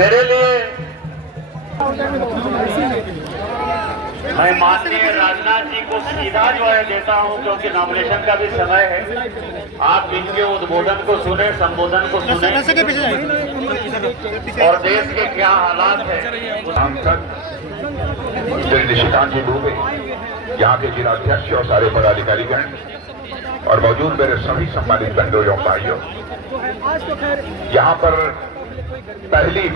मेरे लिए मैं माननीय राजनाथ जी को सीधा जो है देता हूं, क्योंकि नॉमिनेशन का भी समय है। आप इनके उद्बोधन को सुने, संबोधन को सुने और देश के क्या हालात है। सांसद श्री निशिकांत जी दुबे, यहाँ के जिलाध्यक्ष और सारे पदाधिकारीगण और मौजूद मेरे सभी सम्मानित बंधुओं एवं भाइयों, यहाँ पर पहली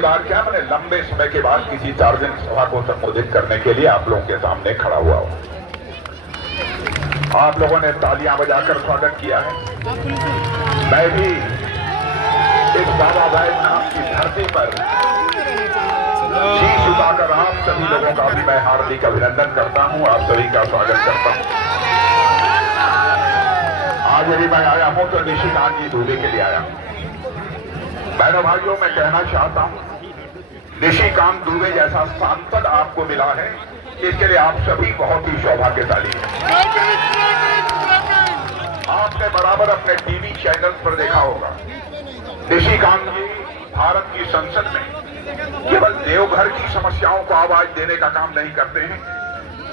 बार क्या मैंने लंबे समय के बाद किसी सार्वजनिक सभा को संबोधित करने के लिए आप लोगों के सामने खड़ा हुआ हूं। आप लोगों ने तालियां बजाकर स्वागत किया है। मैं भी इस बाबा बैजनाथ की धरती पर शीश उठाकर आप सभी लोगों का भी मैं हार्दिक अभिनंदन करता हूं, आप सभी का स्वागत करता हूं। आज यदि मैं आया हूं तो निशिकांत जी दुबे के लिए आया हूं। बहनों भाइयों, मैं कहना चाहता हूं, निशिकांत दुबे जैसा सांसद आपको मिला है, इसके लिए आप सभी बहुत ही सौभाग्यशाली हैं। आपने बराबर अपने टीवी चैनल पर देखा होगा, निशिकांत जी भारत की संसद में केवल देवघर की समस्याओं को आवाज देने का काम नहीं करते हैं,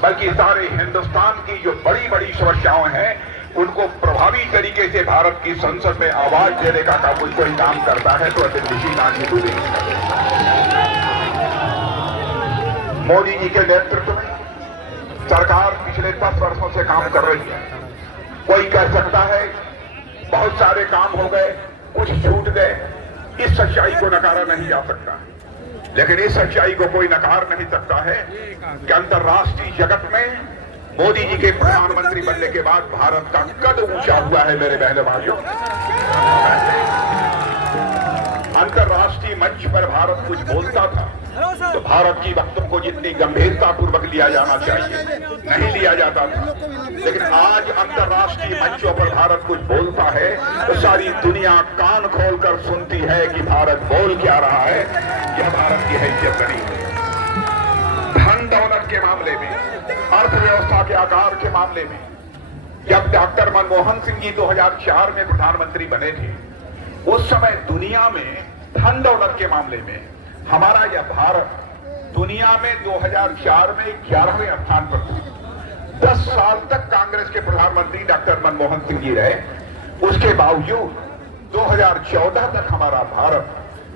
बल्कि सारे हिंदुस्तान की जो बड़ी बड़ी समस्याएं हैं उनको प्रभावी तरीके से भारत की संसद में आवाज देने का कोई काम करता है तो निशिकांत जी दुबे। मोदी जी के नेतृत्व में सरकार पिछले 10 वर्षों से काम कर रही है। कोई कह सकता है बहुत सारे काम हो गए, कुछ छूट गए, इस सच्चाई को नकारा नहीं जा सकता, लेकिन इस सच्चाई को कोई नकार नहीं सकता है कि अंतर्राष्ट्रीय जगत में मोदी जी के प्रधानमंत्री बनने के बाद भारत का कद ऊंचा हुआ है। मेरे बहनों भाइयों, अंतर्राष्ट्रीय मंच पर भारत कुछ बोलता था तो भारत की वक्तव्य को जितनी गंभीरता पूर्वक लिया जाना चाहिए नहीं लिया जाता था, लेकिन आज अंतर्राष्ट्रीय मंचों पर भारत कुछ बोलता है तो सारी दुनिया कान खोलकर सुनती है कि भारत बोल क्या रहा है। यह भारत की हैसियत बनी है। धन दौलत के मामले में, अर्थव्यवस्था के आकार के मामले में, जब डॉक्टर मनमोहन सिंह जी 2004 में प्रधानमंत्री बने थे, उस समय दुनिया में धन दौलत के मामले में हमारा यह भारत दुनिया में 2004 में 11वें स्थान पर था। 10 साल तक कांग्रेस के प्रधानमंत्री डॉक्टर मनमोहन सिंह जी रहे, उसके बावजूद 2014 तक हमारा भारत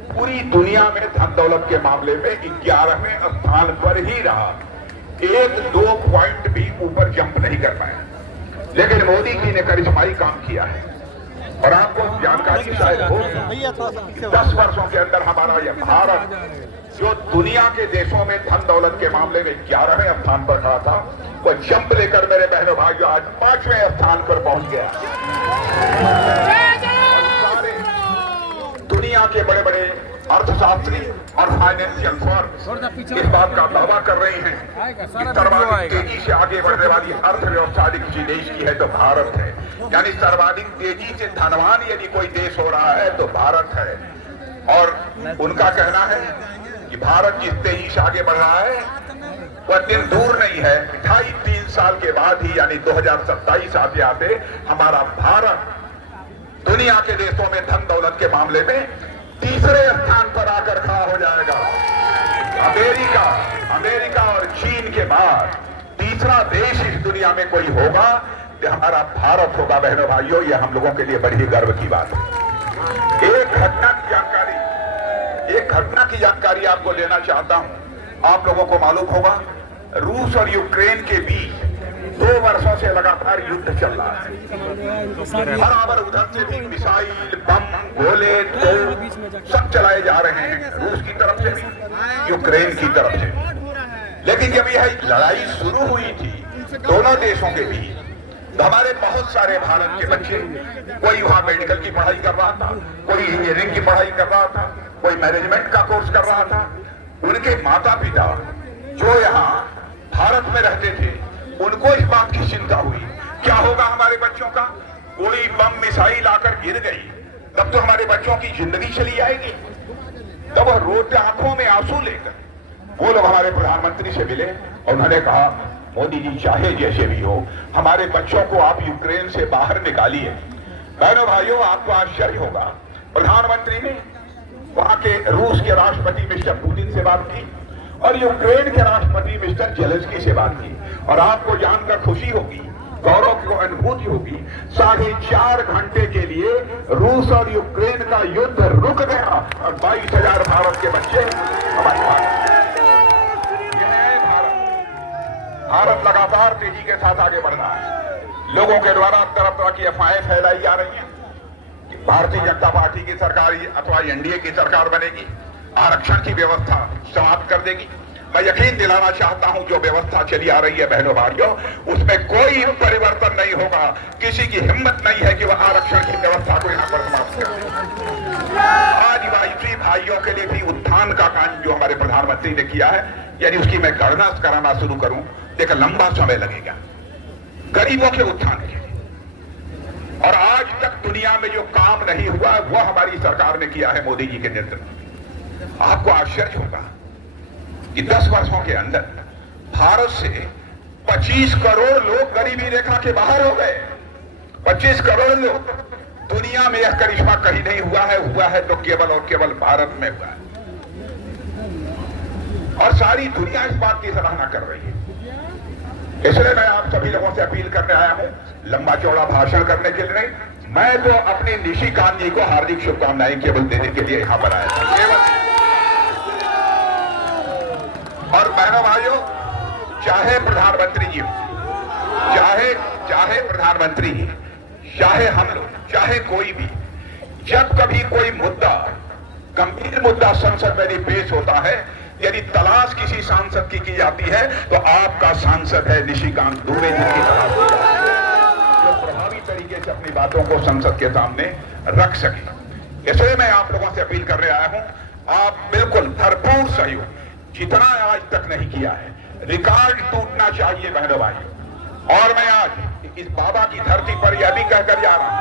पूरी दुनिया में धन दौलत के मामले में 11वें स्थान पर ही रहा। 1-2 पॉइंट भी ऊपर जंप नहीं कर पाए, लेकिन मोदी जी ने करिश्माई काम किया है। और आपको जानकारी शायद हो, 10 वर्षों के अंदर हमारा यह भारत जो दुनिया के देशों में धन दौलत के मामले में 11वें स्थान पर खड़ा था, वो जंप लेकर मेरे बहनों भाइयों आज 5वें स्थान पर पहुंच गया। दुनिया के बड़े बड़े अर्थशास्त्री और फाइनेंशियल फर्म इस बात का दावा कर रहे हैं कि सर्वाधिक तेजी से आगे बढ़ने वाली अर्थव्यवस्था यदि किसी देश की है तो भारत है। यानी सर्वाधिक तेजी से धनवान यदि कोई देश हो रहा है तो भारत है। और उनका कहना है कि भारत जिस तेजी से आगे बढ़ रहा है वह दिन दूर नहीं है, 2.5-3 साल के बाद ही यानी 2027 आते आते हमारा भारत दुनिया के देशों में धन दौलत के मामले में तीसरे स्थान पर आकर खड़ा हो जाएगा। अमेरिका और चीन के बाद तीसरा देश इस दुनिया में कोई होगा तो हमारा भारत होगा। बहनों भाइयों, यह हम लोगों के लिए बड़ी गर्व की बात है। एक घटना की जानकारी आपको देना चाहता हूं। आप लोगों को मालूम होगा, रूस और यूक्रेन के बीच 2 वर्षों से लगातार युद्ध चल रहा है। बराबर उधर से भी मिसाइल, बम, गोले, तोप सब चलाए जा रहे हैं, रूस की तरफ से भी, यूक्रेन की तरफ से। लेकिन जब यह लड़ाई शुरू हुई थी दोनों देशों के बीच, तो हमारे बहुत सारे भारत के बच्चे, कोई वहां मेडिकल की पढ़ाई कर रहा था, कोई इंजीनियरिंग की पढ़ाई कर रहा था, कोई मैनेजमेंट का कोर्स कर रहा था। उनके माता पिता जो यहाँ भारत में रहते थे, उनको इस बात की चिंता हुई क्या होगा हमारे बच्चों का। कोई बम मिसाइल आकर गिर गई तब तो हमारे बच्चों की जिंदगी चली जाएगी। तब वह रोते आंखों में आंसू लेकर वो लोग हमारे प्रधानमंत्री से मिले और उन्होंने कहा, मोदी जी चाहे जैसे भी हो, हमारे बच्चों को आप यूक्रेन से बाहर निकालिए। बहनों भाइयों, आपको आश्चर्य होगा, प्रधानमंत्री ने वहां के रूस के राष्ट्रपति मिस्टर पुतिन से बात की और यूक्रेन के राष्ट्रपति मिस्टर जेलेंस्की से बात की। और आपको जानकर खुशी होगी, गौरव को अनुभूति होगी, 4.5 घंटे के लिए रूस और यूक्रेन का युद्ध रुक गया और 22,000 भारत के बच्चे हमारे पास। यह है भारत। भारत लगातार तेजी के साथ आगे बढ़ रहा है। लोगों के द्वारा तरह तरह की अफवाहें फैलाई जा रही हैं कि भारतीय जनता पार्टी की सरकार अथवा एनडीए की सरकार बनेगी, आरक्षण की व्यवस्था समाप्त कर देगी। मैं यकीन दिलाना चाहता हूं, जो व्यवस्था चली आ रही है बहनों भाइयों, उसमें कोई परिवर्तन नहीं होगा। किसी की हिम्मत नहीं है कि वह आरक्षण की व्यवस्था को यहां पर समाप्त करे। आदिवासी भाइयों के लिए भी उत्थान का काम जो हमारे प्रधानमंत्री ने किया है, यानी उसकी मैं गणना कराना शुरू करूं, देखो लंबा समय लगेगा गरीबों के उत्थान के लिए। और आज तक दुनिया में जो काम नहीं हुआ वह हमारी सरकार ने किया है मोदी जी के नेतृत्व में। आपको आश्चर्य होगा कि 10 वर्षों के अंदर भारत से 25 करोड़ लोग गरीबी रेखा के बाहर हो गए। 25 करोड़ लोग। दुनिया में यह करिश्मा कहीं नहीं हुआ है तो केवल और केवल भारत में हुआ है। और सारी दुनिया इस बात की सराहना कर रही है। इसलिए मैं आप सभी लोगों से अपील करने आया हूं, लंबा चौड़ा भाषण करने के लिए नहीं, मैं तो अपनी निशिकांत जी को हार्दिक शुभकामनाएं केवल देने के लिए यहां पर आया था, केवल। और बहनों भाइयों, चाहे प्रधानमंत्री जी चाहे प्रधानमंत्री जी, चाहे हम लोग, चाहे कोई भी, जब कभी कोई मुद्दा, गंभीर मुद्दा संसद में यदि पेश होता है, यदि तलाश किसी सांसद की जाती है तो आपका सांसद है निशिकांत दुबे जी की तलाश की जाती है, जो प्रभावी तरीके से अपनी बातों को संसद के सामने रख सके। इसलिए मैं आप लोगों से अपील करने आया हूं, आप बिल्कुल भरपूर सहयोग, जितना आज तक नहीं किया है, रिकॉर्ड टूटना चाहिए बहनों भाइयों। और मैं आज इस बाबा की धरती पर यह भी कहकर जा रहा हूं,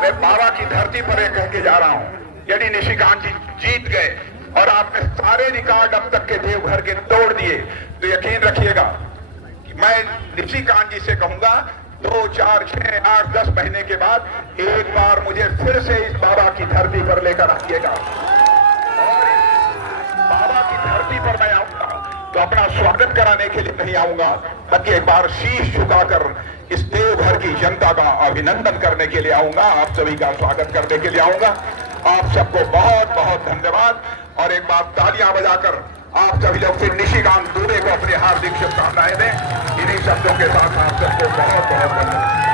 मैं बाबा की धरती पर यह कह के जा रहा हूं, यदि निशिकांत जी जीत गए और आपने सारे रिकॉर्ड अब तक के देवघर के तोड़ दिए, तो यकीन रखिएगा कि मैं निशिकांत जी से कहूंगा 2, 4, 6, 8, 10 महीने के बाद एक बार मुझे फिर से इस बाबा की धरती पर लेकर आइएगा। बाबा की धरती पर मैं आऊंगा तो अपना स्वागत कराने के लिए नहीं आऊंगा, बल्कि एक बार शीश झुकाकर इस देवघर की जनता का अभिनंदन करने के लिए आऊंगा, आप सभी का स्वागत करने के लिए आऊंगा। आप सबको बहुत बहुत धन्यवाद। और एक बार तालियां बजाकर आप सभी लोग फिर निशिकांत दुबे को अपनी हार्दिक शुभकामनाएं दें। इन्हीं शब्दों के साथ आप सबको बहुत बहुत धन्यवाद।